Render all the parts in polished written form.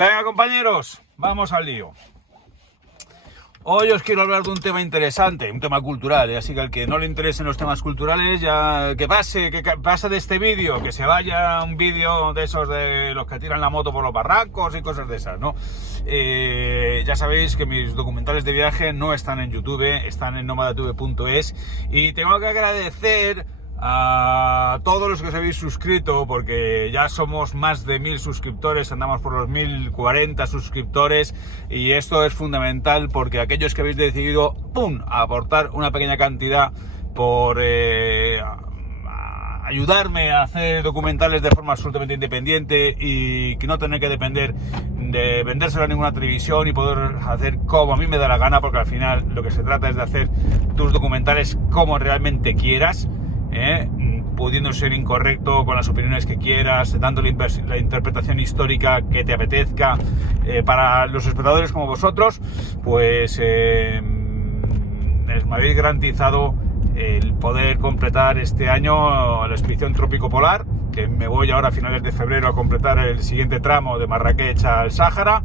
Venga, compañeros, vamos al lío. Hoy os quiero hablar de un tema interesante, un tema cultural, así que al que no le interesen los temas culturales, ya que pase de este vídeo, que se vaya a un vídeo de esos de los que tiran la moto por los barrancos y cosas de esas, ¿no? Ya sabéis que mis documentales de viaje no están en YouTube, están en nomadatube.es, y tengo que agradecer a todos los que os habéis suscrito, porque ya somos más de 1000 suscriptores, andamos por los 1040 suscriptores, y esto es fundamental porque aquellos que habéis decidido aportar una pequeña cantidad por ayudarme a hacer documentales de forma absolutamente independiente y que no tener que depender de vendérselo a ninguna televisión y poder hacer como a mí me da la gana, porque al final lo que se trata es de hacer tus documentales como realmente quieras, pudiendo ser incorrecto con las opiniones que quieras, dando la interpretación histórica que te apetezca, para los espectadores como vosotros, pues me habéis garantizado el poder completar este año la expedición Trópico Polar, que me voy ahora a finales de febrero a completar el siguiente tramo de Marrakech al Sáhara.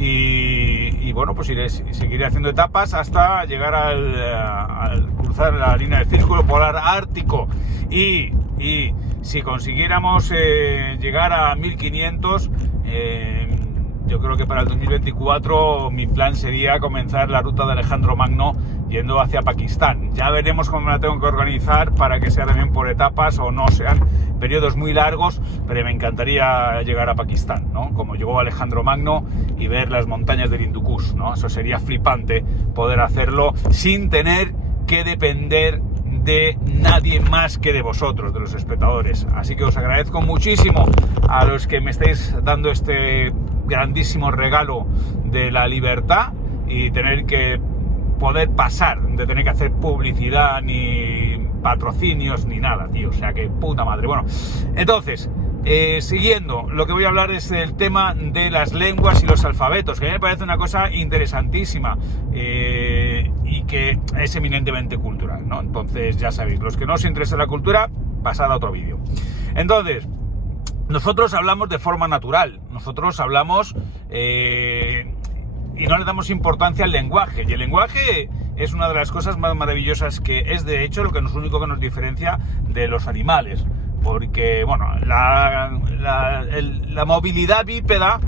Y bueno, pues seguiré haciendo etapas hasta llegar al cruzar la línea del Círculo Polar Ártico, y si consiguiéramos llegar a 1500, yo creo que para el 2024 mi plan sería comenzar la ruta de Alejandro Magno yendo hacia Pakistán. Ya veremos cómo me la tengo que organizar para que sea también por etapas o no sean periodos muy largos, pero me encantaría llegar a Pakistán, ¿no? Como llegó Alejandro Magno, y ver las montañas del Hindu Kush, ¿no? Eso sería flipante, poder hacerlo sin tener que depender de nadie más que de vosotros, de los espectadores. Así que os agradezco muchísimo a los que me estáis dando este grandísimo regalo de la libertad y tener que poder pasar de tener que hacer publicidad ni patrocinios ni nada, tío. O sea que puta madre. Bueno, entonces, siguiendo, lo que voy a hablar es el tema de las lenguas y los alfabetos, que a mí me parece una cosa interesantísima, y que es eminentemente cultural, ¿no? Entonces, ya sabéis, los que no os interesa la cultura, pasad a otro vídeo. Entonces, nosotros hablamos de forma natural, nosotros hablamos y no le damos importancia al lenguaje, y el lenguaje es una de las cosas más maravillosas, que es de hecho lo único que nos diferencia de los animales, porque bueno, la movilidad bípeda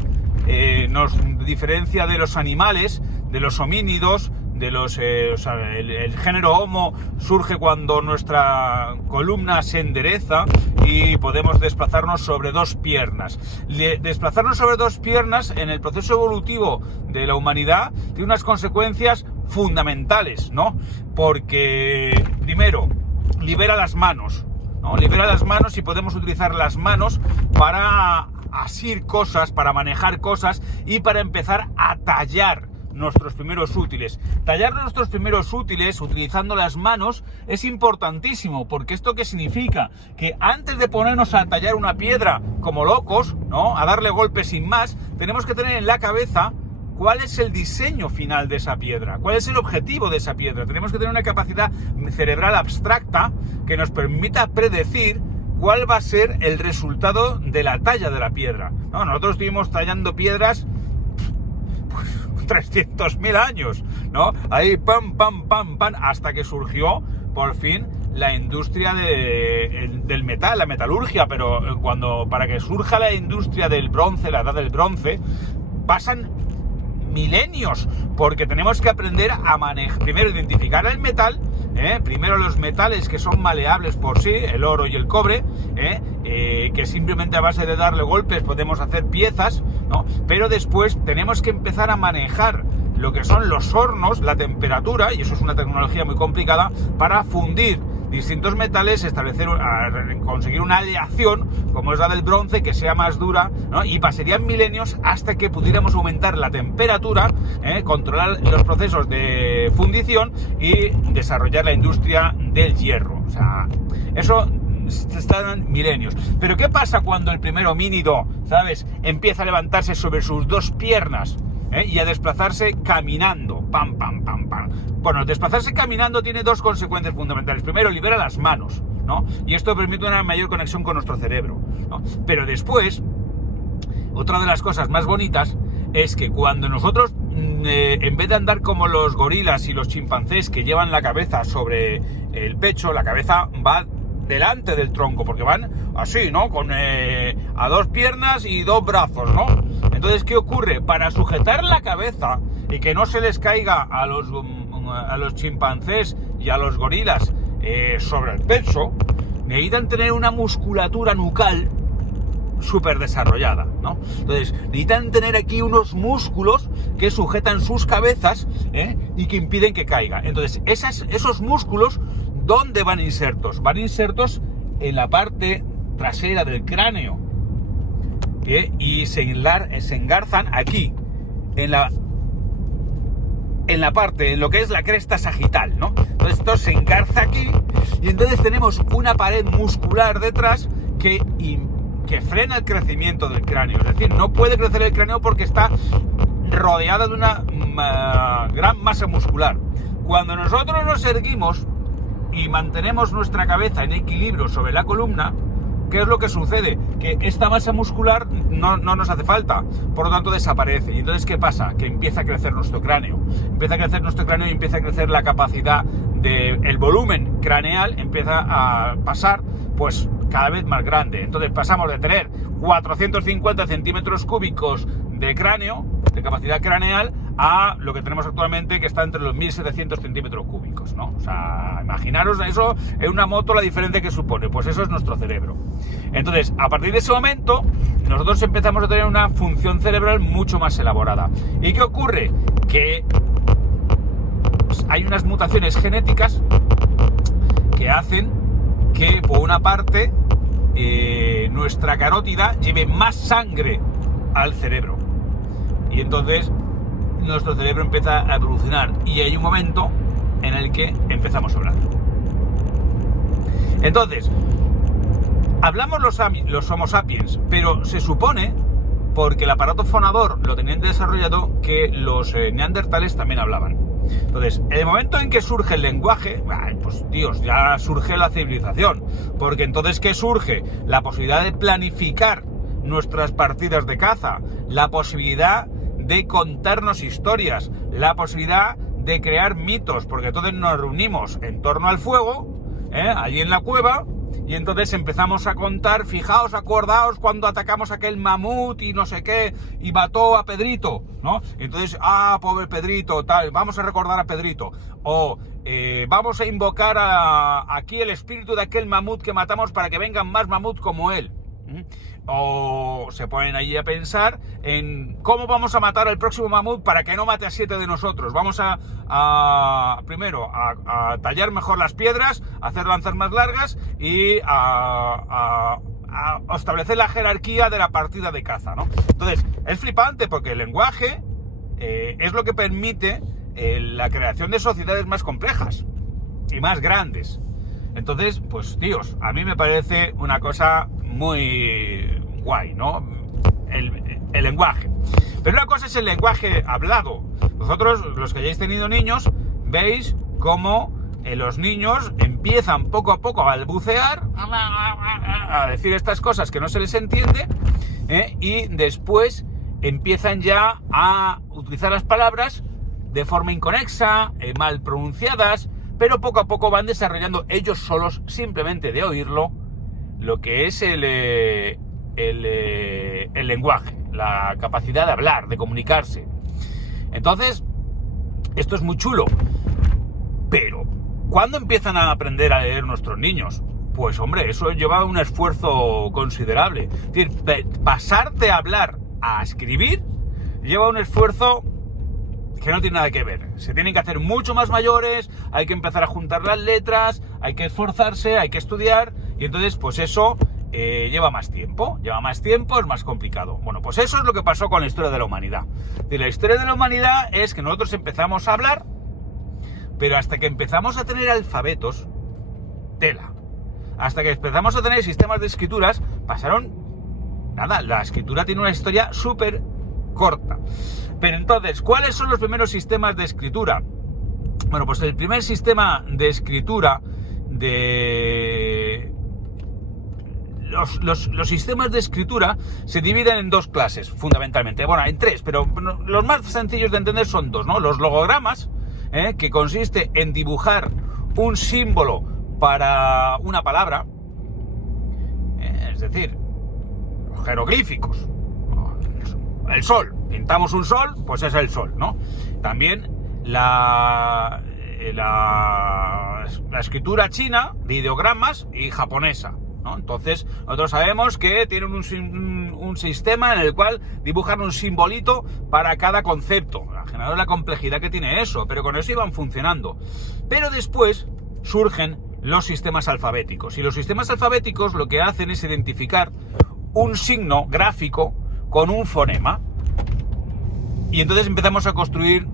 nos diferencia de los animales, de los homínidos, de los el género Homo surge cuando nuestra columna se endereza y podemos desplazarnos sobre dos piernas. Desplazarnos sobre dos piernas en el proceso evolutivo de la humanidad tiene unas consecuencias fundamentales, ¿no? Porque primero libera las manos, ¿no? Libera las manos, y podemos utilizar las manos para asir cosas, para manejar cosas y para empezar a tallar nuestros primeros útiles. Tallar nuestros primeros útiles utilizando las manos es importantísimo, porque ¿esto qué significa? Que antes de ponernos a tallar una piedra como locos, ¿no?, a darle golpes sin más, tenemos que tener en la cabeza cuál es el diseño final de esa piedra, cuál es el objetivo de esa piedra. Tenemos que tener una capacidad cerebral abstracta que nos permita predecir cuál va a ser el resultado de la talla de la piedra, ¿no? Nosotros estuvimos tallando piedras 300.000 años, ¿no? Ahí pam, hasta que surgió por fin la industria del metal, la metalurgia. Pero para que surja la industria del bronce, la edad del bronce, pasan milenios, porque tenemos que aprender a manejar, primero identificar el metal, primero los metales que son maleables por sí, el oro y el cobre, que simplemente a base de darle golpes podemos hacer piezas, ¿no? Pero después tenemos que empezar a manejar lo que son los hornos, la temperatura, y eso es una tecnología muy complicada, para fundir distintos metales, conseguir una aleación como es la del bronce, que sea más dura, ¿no? Y pasarían milenios hasta que pudiéramos aumentar la temperatura, controlar los procesos de fundición y desarrollar la industria del hierro. O sea, eso están milenios. Pero ¿qué pasa cuando el primer homínido, ¿sabes?, empieza a levantarse sobre sus dos piernas, y a desplazarse caminando? Pam. Bueno, desplazarse caminando tiene dos consecuencias fundamentales. Primero, libera las manos, ¿no? Y esto permite una mayor conexión con nuestro cerebro, ¿no? Pero después Otra de las cosas más bonitas es que cuando nosotros, en vez de andar como los gorilas y los chimpancés que llevan la cabeza sobre el pecho, la cabeza va delante del tronco, porque van así, ¿no? Con a 2 piernas y 2 brazos, ¿no? Entonces, ¿qué ocurre? Para sujetar la cabeza y que no se les caiga a los chimpancés y a los gorilas sobre el pecho, necesitan tener una musculatura nucal súper desarrollada, ¿no? Entonces, necesitan tener aquí unos músculos que sujetan sus cabezas y que impiden que caiga. Entonces, esos músculos, ¿dónde van insertos? Van insertos en la parte trasera del cráneo y se engarzan aquí, en lo que es la cresta sagital, ¿no? Entonces esto se engarza aquí y entonces tenemos una pared muscular detrás que frena el crecimiento del cráneo. Es decir, no puede crecer el cráneo porque está rodeado de una gran masa muscular. Cuando nosotros nos erguimos y mantenemos nuestra cabeza en equilibrio sobre la columna, ¿qué es lo que sucede? Que esta masa muscular no nos hace falta, por lo tanto desaparece. Y entonces, ¿qué pasa? Que empieza a crecer nuestro cráneo. Empieza a crecer nuestro cráneo y empieza a crecer la capacidad el volumen craneal empieza a pasar, pues, cada vez más grande. Entonces pasamos de tener 450 centímetros cúbicos de cráneo, de capacidad craneal, a lo que tenemos actualmente, que está entre los 1700 centímetros cúbicos, ¿no? O sea, imaginaros eso en una moto, la diferencia que supone. Pues eso es nuestro cerebro. Entonces, a partir de ese momento, nosotros empezamos a tener una función cerebral mucho más elaborada. ¿Y qué ocurre? Que pues, hay unas mutaciones genéticas que hacen que, por una parte, nuestra carótida lleve más sangre al cerebro. Y entonces nuestro cerebro empieza a evolucionar y hay un momento en el que empezamos a hablar. Entonces, hablamos los Homo sapiens, pero se supone, porque el aparato fonador lo tenían desarrollado, que los neandertales también hablaban. Entonces, en el momento en que surge el lenguaje, pues Dios, ya surge la civilización, porque entonces, ¿qué surge? La posibilidad de planificar nuestras partidas de caza, la posibilidad de contarnos historias, la posibilidad de crear mitos, porque entonces nos reunimos en torno al fuego, allí en la cueva, y entonces empezamos a contar, fijaos, acordaos cuando atacamos a aquel mamut y no sé qué, y mató a Pedrito, ¿no? Entonces, pobre Pedrito, tal, vamos a recordar a Pedrito. O vamos a invocar aquí el espíritu de aquel mamut que matamos para que vengan más mamut como él. O se ponen allí a pensar en cómo vamos a matar al próximo mamut para que no mate a 7 de nosotros. Vamos primero a tallar mejor las piedras, a hacer lanzas más largas y a establecer la jerarquía de la partida de caza, ¿no? Entonces, es flipante porque el lenguaje es lo que permite la creación de sociedades más complejas y más grandes. Entonces, pues, tíos, a mí me parece una cosa muy guay, ¿no? El lenguaje. Pero una cosa es el lenguaje hablado. Vosotros, los que hayáis tenido niños, veis cómo los niños empiezan poco a poco a balbucear, a decir estas cosas que no se les entiende, y después empiezan ya a utilizar las palabras de forma inconexa, mal pronunciadas, pero poco a poco van desarrollando ellos solos, simplemente de oírlo, lo que es el lenguaje, la capacidad de hablar, de comunicarse. Entonces, esto es muy chulo. Pero, ¿cuándo empiezan a aprender a leer nuestros niños? Pues hombre, eso lleva un esfuerzo considerable. Es decir, pasar de hablar a escribir lleva un esfuerzo que no tiene nada que ver. Se tienen que hacer mucho más mayores, hay que empezar a juntar las letras, hay que esforzarse, hay que estudiar, y entonces pues eso lleva más tiempo, es más complicado. Bueno, pues eso es lo que pasó con la historia de la humanidad. Y la historia de la humanidad es que nosotros empezamos a hablar, pero hasta que empezamos a tener alfabetos, tela. Hasta que empezamos a tener sistemas de escrituras, pasaron, nada, la escritura tiene una historia súper corta. Pero entonces, ¿cuáles son los primeros sistemas de escritura? Bueno, pues el primer sistema de escritura los sistemas de escritura se dividen en dos clases, fundamentalmente. Bueno, en tres, pero los más sencillos de entender son dos, ¿no? Los logogramas, que consiste en dibujar un símbolo para una palabra, es decir, los jeroglíficos. El sol, pintamos un sol, pues es el sol, ¿no? También la escritura china de ideogramas y japonesa, ¿no? Entonces, nosotros sabemos que tienen un sistema en el cual dibujan un simbolito para cada concepto. Imaginaos la complejidad que tiene eso, pero con eso iban funcionando. Pero después surgen los sistemas alfabéticos. Y los sistemas alfabéticos lo que hacen es identificar un signo gráfico con un fonema. Y entonces empezamos a construir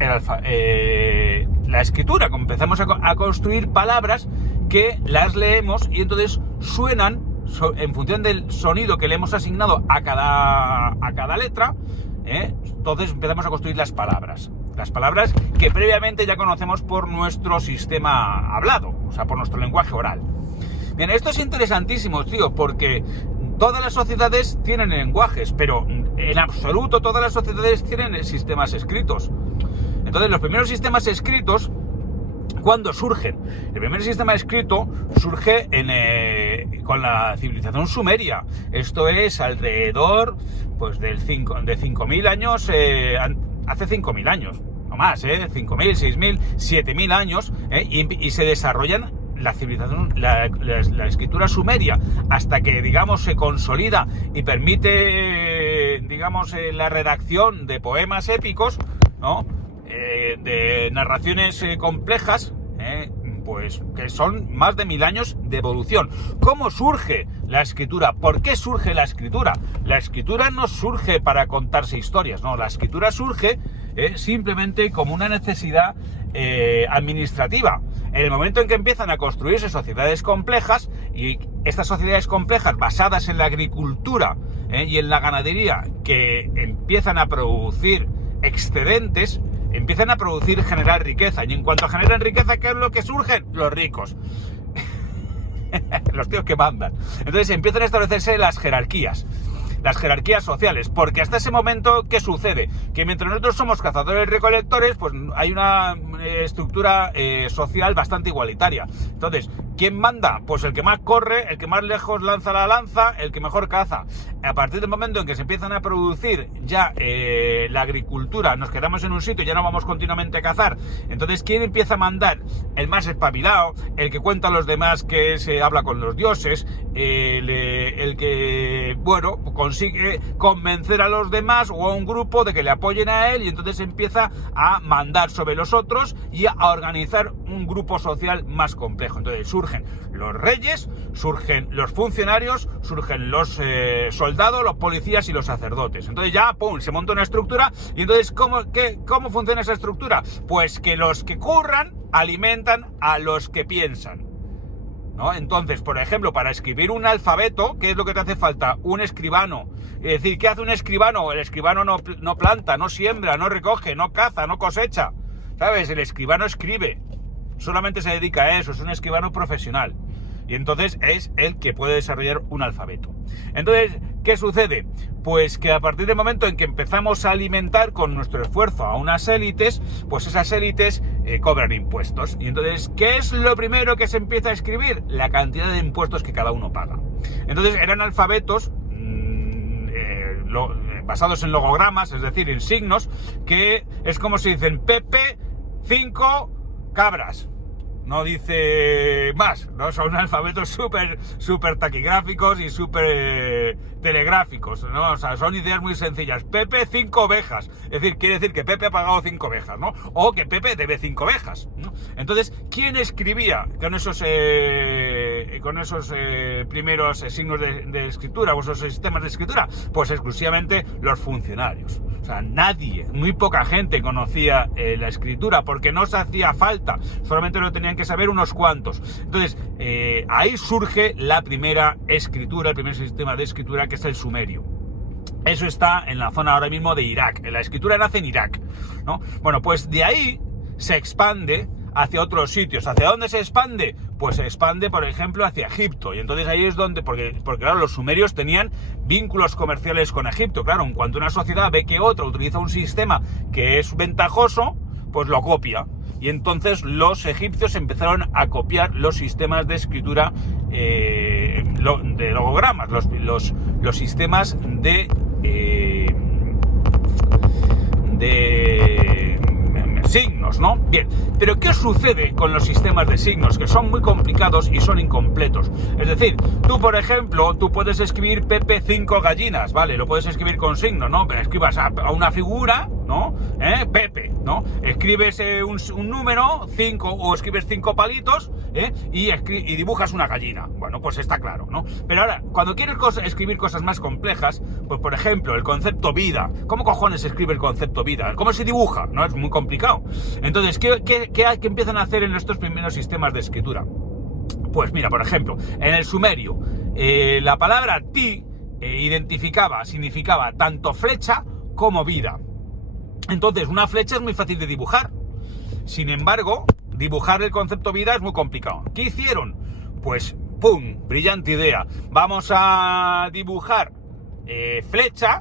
la escritura, empezamos a construir palabras que las leemos y entonces suenan en función del sonido que le hemos asignado a cada letra. Entonces empezamos a construir las palabras que previamente ya conocemos por nuestro sistema hablado, o sea, por nuestro lenguaje oral. Bien, esto es interesantísimo, tío, porque todas las sociedades tienen lenguajes, pero en absoluto todas las sociedades tienen sistemas escritos. Entonces, los primeros sistemas escritos, ¿cuándo surgen? El primer sistema escrito surge con la civilización sumeria. Esto es alrededor pues de 5.000 años, hace 5.000 años, no más, 5.000, 6.000, 7.000 años, y se desarrollan la civilización, la escritura sumeria, hasta que, digamos, se consolida y permite, digamos, la redacción de poemas épicos, ¿no? De narraciones complejas, pues que son más de 1.000 años de evolución. ¿Cómo surge la escritura? ¿Por qué surge la escritura? La escritura no surge para contarse historias, no, la escritura surge simplemente como una necesidad administrativa. En el momento en que empiezan a construirse sociedades complejas, y estas sociedades complejas basadas en la agricultura y en la ganadería, que empiezan a producir excedentes, empiezan a generar riqueza, y en cuanto generan riqueza, ¿qué es lo que surgen? Los ricos. Los tíos que mandan. Entonces empiezan a establecerse las jerarquías sociales, porque hasta ese momento, ¿qué sucede? Que mientras nosotros somos cazadores-recolectores, pues hay una estructura social bastante igualitaria. Entonces, ¿quién manda? Pues el que más corre, el que más lejos lanza la lanza, el que mejor caza. A partir del momento en que se empiezan a producir ya la agricultura, nos quedamos en un sitio, ya no vamos continuamente a cazar. Entonces, ¿quién empieza a mandar? El más espabilado, el que cuenta a los demás que se habla con los dioses, el que, bueno, consigue convencer a los demás o a un grupo de que le apoyen a él, y entonces empieza a mandar sobre los otros y a organizar un grupo social más complejo. Entonces surgen los reyes, surgen los funcionarios, surgen los soldados, los policías y los sacerdotes. Entonces ya, ¡pum!, se monta una estructura. Y entonces, ¿cómo funciona esa estructura? Pues que los que curran alimentan a los que piensan, ¿no? Entonces, por ejemplo, para escribir un alfabeto, ¿qué es lo que te hace falta? Un escribano. Es decir, ¿qué hace un escribano? El escribano no planta, no siembra, no recoge, no caza, no cosecha. ¿Sabes? El escribano escribe. Solamente se dedica a eso, es un escribano profesional. Y entonces es el que puede desarrollar un alfabeto. Entonces, ¿qué sucede? Pues que a partir del momento en que empezamos a alimentar con nuestro esfuerzo a unas élites, pues esas élites cobran impuestos. Y entonces, ¿qué es lo primero que se empieza a escribir? La cantidad de impuestos que cada uno paga. Entonces eran alfabetos basados en logogramas, es decir, en signos, que es como si dicen Pepe 5 cabras. No dice más, ¿no? Son alfabetos súper taquigráficos y súper telegráficos, ¿no? O sea, son ideas muy sencillas. Pepe 5 ovejas. Es decir, quiere decir que Pepe ha pagado 5 ovejas, ¿no? O que Pepe debe 5 ovejas, ¿no? Entonces, ¿quién escribía con esos primeros signos de escritura o esos sistemas de escritura? Pues exclusivamente los funcionarios. O sea, nadie, muy poca gente conocía la escritura, porque no se hacía falta, solamente lo tenían que saber unos cuantos. Entonces, ahí surge la primera escritura, el primer sistema de escritura, que es el sumerio. Eso está en la zona ahora mismo de Irak. La escritura nace en Irak, ¿no? Bueno, pues de ahí se expande hacia otros sitios. ¿Hacia dónde se expande? pues se expande, por ejemplo, hacia Egipto. Y entonces ahí es donde, porque claro, los sumerios tenían vínculos comerciales con Egipto. Claro, en cuanto una sociedad ve que otra utiliza un sistema que es ventajoso, pues lo copia. Y entonces los egipcios empezaron a copiar los sistemas de escritura de logogramas, los sistemas de signos, ¿no? Bien, pero ¿qué sucede con los sistemas de signos? Que son muy complicados y son incompletos. Es decir, tú, por ejemplo, tú puedes escribir Pepe 5 gallinas, ¿vale? Lo puedes escribir con signos, ¿no? Pero escribas a una figura, ¿no? Pepe, ¿no? Escribes un número, 5, o escribes 5 palitos, y dibujas una gallina. Bueno, pues está claro, ¿no? Pero ahora, cuando quieres escribir cosas más complejas, pues por ejemplo, el concepto vida. ¿Cómo cojones se escribe el concepto vida? ¿Cómo se dibuja? No, es muy complicado. Entonces, ¿qué empiezan a hacer en estos primeros sistemas de escritura? Pues mira, por ejemplo, en el sumerio, la palabra ti significaba tanto flecha como vida. Entonces, una flecha es muy fácil de dibujar. Sin embargo, dibujar el concepto vida es muy complicado. ¿Qué hicieron? Pues, ¡pum! Brillante idea. Vamos a dibujar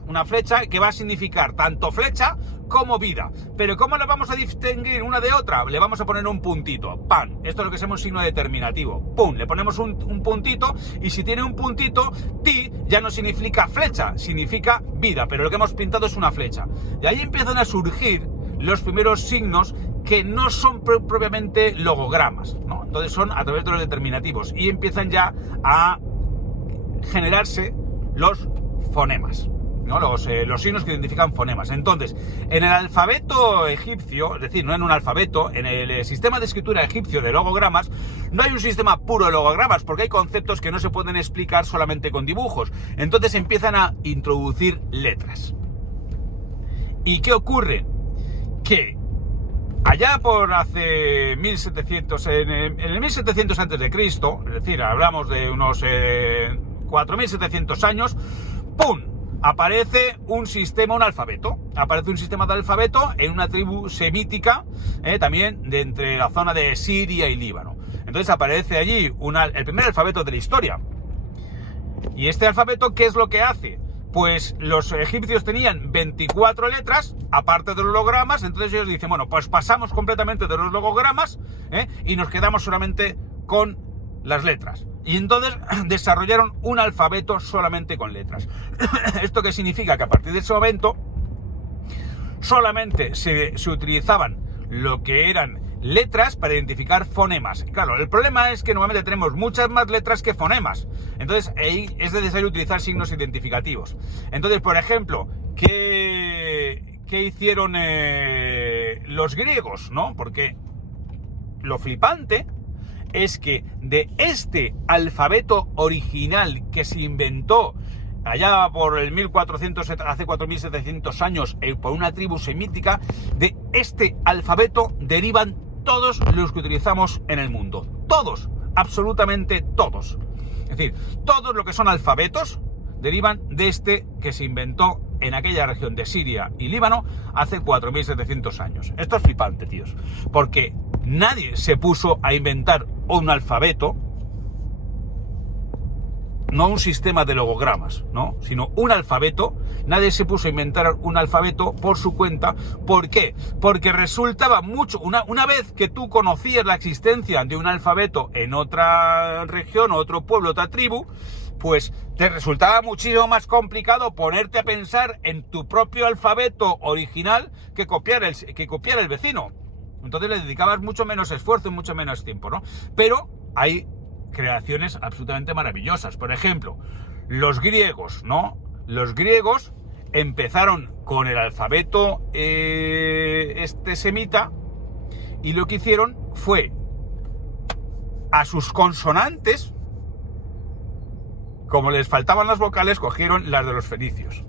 una flecha que va a significar tanto flecha como vida. Pero ¿cómo la vamos a distinguir una de otra? Le vamos a poner un puntito. ¡Pam! Esto es lo que se llama un signo determinativo. ¡Pum! Le ponemos un puntito, y si tiene un puntito, ti ya no significa flecha, significa vida, pero lo que hemos pintado es una flecha. Y ahí empiezan a surgir los primeros signos que no son propiamente logogramas, ¿no? Entonces son a través de los determinativos, y empiezan ya a generarse los fonemas, ¿no? Los signos que identifican fonemas. Entonces, en el alfabeto egipcio, es decir, no en un alfabeto, en el sistema de escritura egipcio de logogramas, no hay un sistema puro de logogramas, porque hay conceptos que no se pueden explicar solamente con dibujos. Entonces empiezan a introducir letras. ¿Y qué ocurre? Que allá por hace 1700, en el 1700 a.C., es decir, hablamos de unos 4700 años, ¡pum!, aparece un alfabeto. Aparece un sistema de alfabeto en una tribu semítica, también de entre la zona de Siria y Líbano. Entonces aparece allí el primer alfabeto de la historia. ¿Y este alfabeto qué es lo que hace? Pues los egipcios tenían 24 letras, aparte de los logogramas. Entonces ellos dicen, bueno, pues pasamos completamente de los logogramas, y nos quedamos solamente con las letras. Y entonces desarrollaron un alfabeto solamente con letras. ¿Esto qué significa? Que a partir de ese momento solamente se utilizaban lo que eran letras para identificar fonemas. Claro, el problema es que normalmente tenemos muchas más letras que fonemas. Entonces ahí es necesario utilizar signos identificativos. Entonces, por ejemplo, ¿qué hicieron los griegos, no? Porque lo flipante es que de este alfabeto original que se inventó allá por el 1400, hace 4700 años, por una tribu semítica, de este alfabeto derivan todos los que utilizamos en el mundo. Todos, absolutamente todos. Es decir, todos lo que son alfabetos derivan de este que se inventó en aquella región de Siria y Líbano hace 4700 años. Esto es flipante, tíos, porque nadie se puso a inventar un alfabeto, no un sistema de logogramas, ¿no?, sino un alfabeto. Nadie se puso a inventar un alfabeto por su cuenta. ¿Por qué? Porque resultaba mucho, una vez que tú conocías la existencia de un alfabeto en otra región, otro pueblo, otra tribu, pues te resultaba muchísimo más complicado ponerte a pensar en tu propio alfabeto original que copiar el vecino. Entonces le dedicabas mucho menos esfuerzo y mucho menos tiempo, ¿no? Pero hay creaciones absolutamente maravillosas. Por ejemplo, los griegos, ¿no? Los griegos empezaron con el alfabeto semita, y lo que hicieron fue a sus consonantes, como les faltaban las vocales, cogieron las de los fenicios.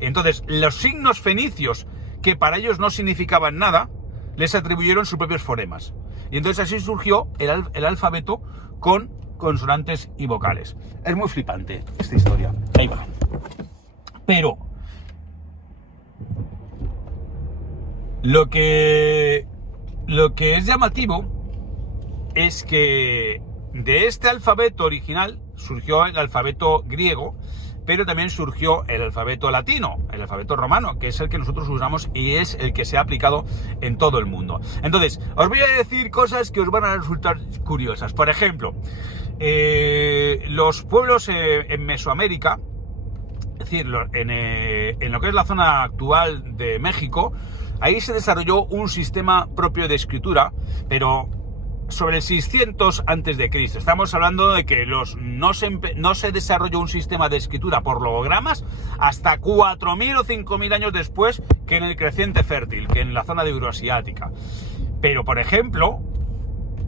Entonces, los signos fenicios, que para ellos no significaban nada, les atribuyeron sus propios fonemas. Y entonces así surgió el alfabeto con consonantes y vocales. Es muy flipante esta historia. Ahí va. Pero lo que es llamativo es que de este alfabeto original surgió el alfabeto griego, pero también surgió el alfabeto latino, el alfabeto romano, que es el que nosotros usamos y es el que se ha aplicado en todo el mundo. Entonces, os voy a decir cosas que os van a resultar curiosas. Por ejemplo, los pueblos en Mesoamérica, es decir, en lo que es la zona actual de México, ahí se desarrolló un sistema propio de escritura, pero sobre el 600 a.C. Estamos hablando de que no se desarrolló un sistema de escritura por logogramas hasta 4.000 o 5.000 años después que en el creciente fértil, que en la zona de Euroasiática. Pero, por ejemplo,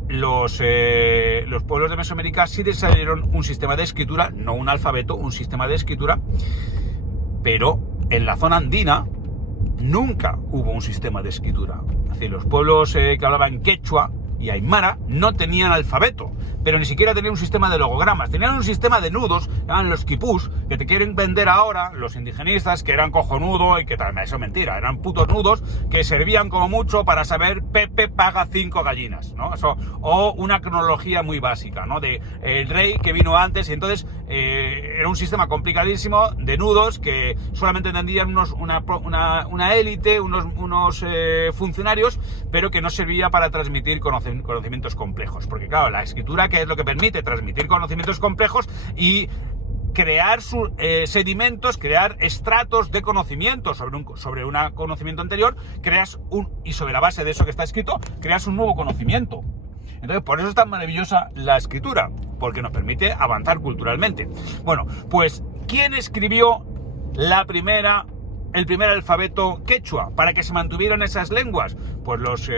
los pueblos de Mesoamérica sí desarrollaron un sistema de escritura, no un alfabeto, un sistema de escritura, pero en la zona andina nunca hubo un sistema de escritura. Es decir, los pueblos que hablaban quechua y aymara no tenían alfabeto, pero ni siquiera tenían un sistema de logogramas, tenían un sistema de nudos, llaman los quipús, que te quieren vender ahora los indigenistas, que eran cojonudo y que tal, eso es mentira, eran putos nudos que servían como mucho para saber Pepe paga 5 gallinas, ¿no? Eso, o una cronología muy básica, ¿no? De el rey que vino antes, y entonces era un sistema complicadísimo de nudos que solamente entendían una élite, unos funcionarios, pero que no servía para transmitir conocimientos complejos, porque claro, la escritura, que es lo que permite transmitir conocimientos complejos y crear sedimentos, crear estratos de conocimiento sobre un conocimiento anterior, y sobre la base de eso que está escrito, creas un nuevo conocimiento. Entonces, por eso es tan maravillosa la escritura, porque nos permite avanzar culturalmente. Bueno, pues, ¿quién escribió el primer alfabeto quechua para que se mantuvieran esas lenguas? Pues los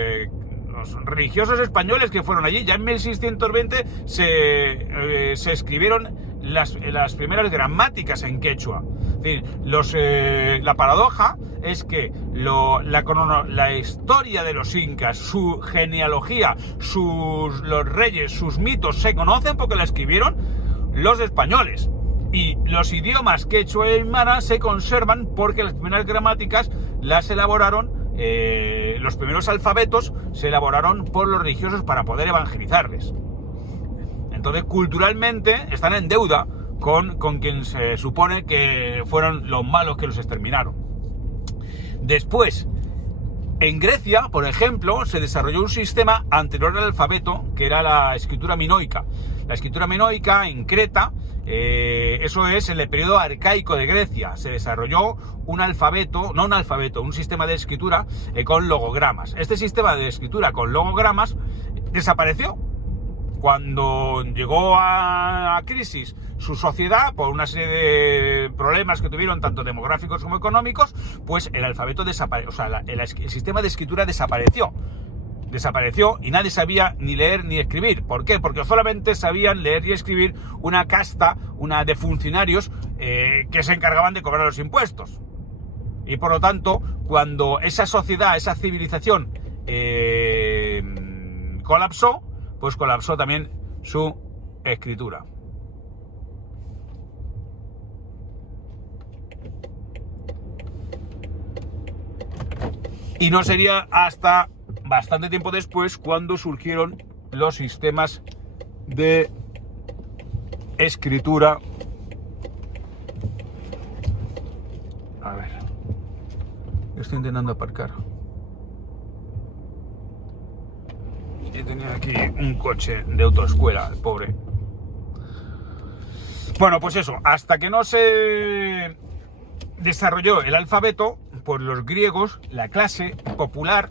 religiosos españoles que fueron allí. Ya en 1620 se escribieron las primeras gramáticas en quechua. Es decir, la paradoja es que la historia de los incas, su genealogía, los reyes, sus mitos se conocen porque la escribieron los españoles. Y los idiomas quechua y aymara se conservan porque las primeras gramáticas las elaboraron, los primeros alfabetos se elaboraron por los religiosos para poder evangelizarles. Entonces, culturalmente están en deuda con quien se supone que fueron los malos que los exterminaron. Después, en Grecia, por ejemplo, se desarrolló un sistema anterior al alfabeto, que era la escritura minoica. La escritura minoica en Creta, eso es en el periodo arcaico de Grecia. Se desarrolló un sistema de escritura con logogramas. Este sistema de escritura con logogramas desapareció cuando llegó a crisis su sociedad por una serie de problemas que tuvieron tanto demográficos como económicos. Pues el alfabeto desapareció, o sea, el sistema de escritura desapareció y nadie sabía ni leer ni escribir. ¿Por qué? Porque solamente sabían leer y escribir una casta, de funcionarios que se encargaban de cobrar los impuestos. Y por lo tanto, cuando esa sociedad, esa civilización colapsó, pues colapsó también su escritura. Y no sería hasta bastante tiempo después cuando surgieron los sistemas de escritura. A ver, estoy intentando aparcar. Y tenía aquí un coche de autoescuela, el pobre. Bueno, pues eso, hasta que no se desarrolló el alfabeto, pues los griegos, la clase popular,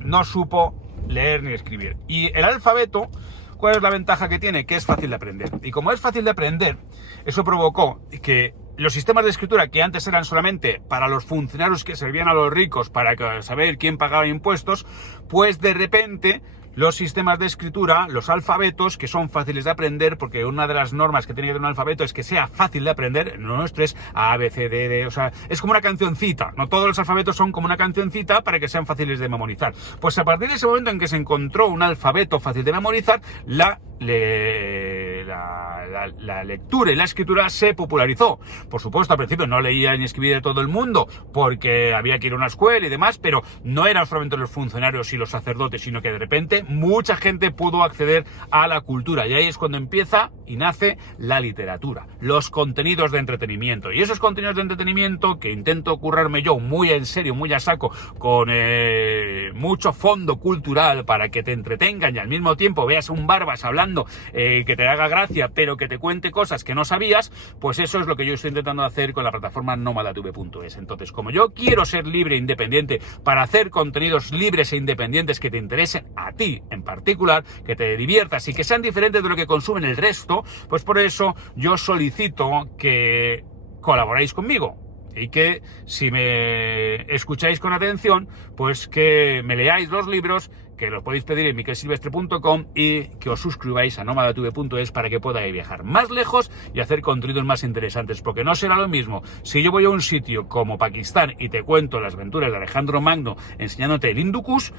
no supo leer ni escribir. Y el alfabeto, ¿cuál es la ventaja que tiene? Que es fácil de aprender. Y como es fácil de aprender, eso provocó que los sistemas de escritura que antes eran solamente para los funcionarios que servían a los ricos para saber quién pagaba impuestos, pues de repente los sistemas de escritura, los alfabetos, que son fáciles de aprender, porque una de las normas que tiene un alfabeto es que sea fácil de aprender. Lo nuestro es A, B, C, D, D, o sea, es como una cancioncita. No todos los alfabetos son como una cancioncita para que sean fáciles de memorizar. Pues a partir de ese momento en que se encontró un alfabeto fácil de memorizar, la lectura y la escritura se popularizó. Por supuesto, al principio no leía ni escribía de todo el mundo porque había que ir a una escuela y demás, pero no eran solamente los funcionarios y los sacerdotes, sino que de repente mucha gente pudo acceder a la cultura, y ahí es cuando empieza y nace la literatura, los contenidos de entretenimiento. Y esos contenidos de entretenimiento que intento currarme yo muy en serio, muy a saco, con mucho fondo cultural para que te entretengan y al mismo tiempo veas un barbas hablando que te haga gracia, pero que te cuente cosas que no sabías, pues eso es lo que yo estoy intentando hacer con la plataforma nomadatv.es. Entonces, como yo quiero ser libre e independiente para hacer contenidos libres e independientes que te interesen a ti en particular, que te diviertas y que sean diferentes de lo que consumen el resto, pues por eso yo solicito que colaboréis conmigo. Y que si me escucháis con atención, pues que me leáis los libros, que los podéis pedir en miquelsilvestre.com, y que os suscribáis a nomadatv.es para que podáis viajar más lejos y hacer contenidos más interesantes, porque no será lo mismo si yo voy a un sitio como Pakistán y te cuento las aventuras de Alejandro Magno enseñándote el Hindu Kush,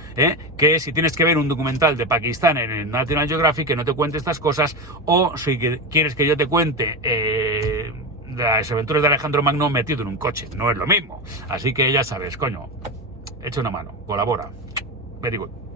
que si tienes que ver un documental de Pakistán en el National Geographic que no te cuente estas cosas, o si quieres que yo te cuente las aventuras de Alejandro Magno metido en un coche. No es lo mismo. Así que ya sabes, coño, echa una mano, colabora. Very good.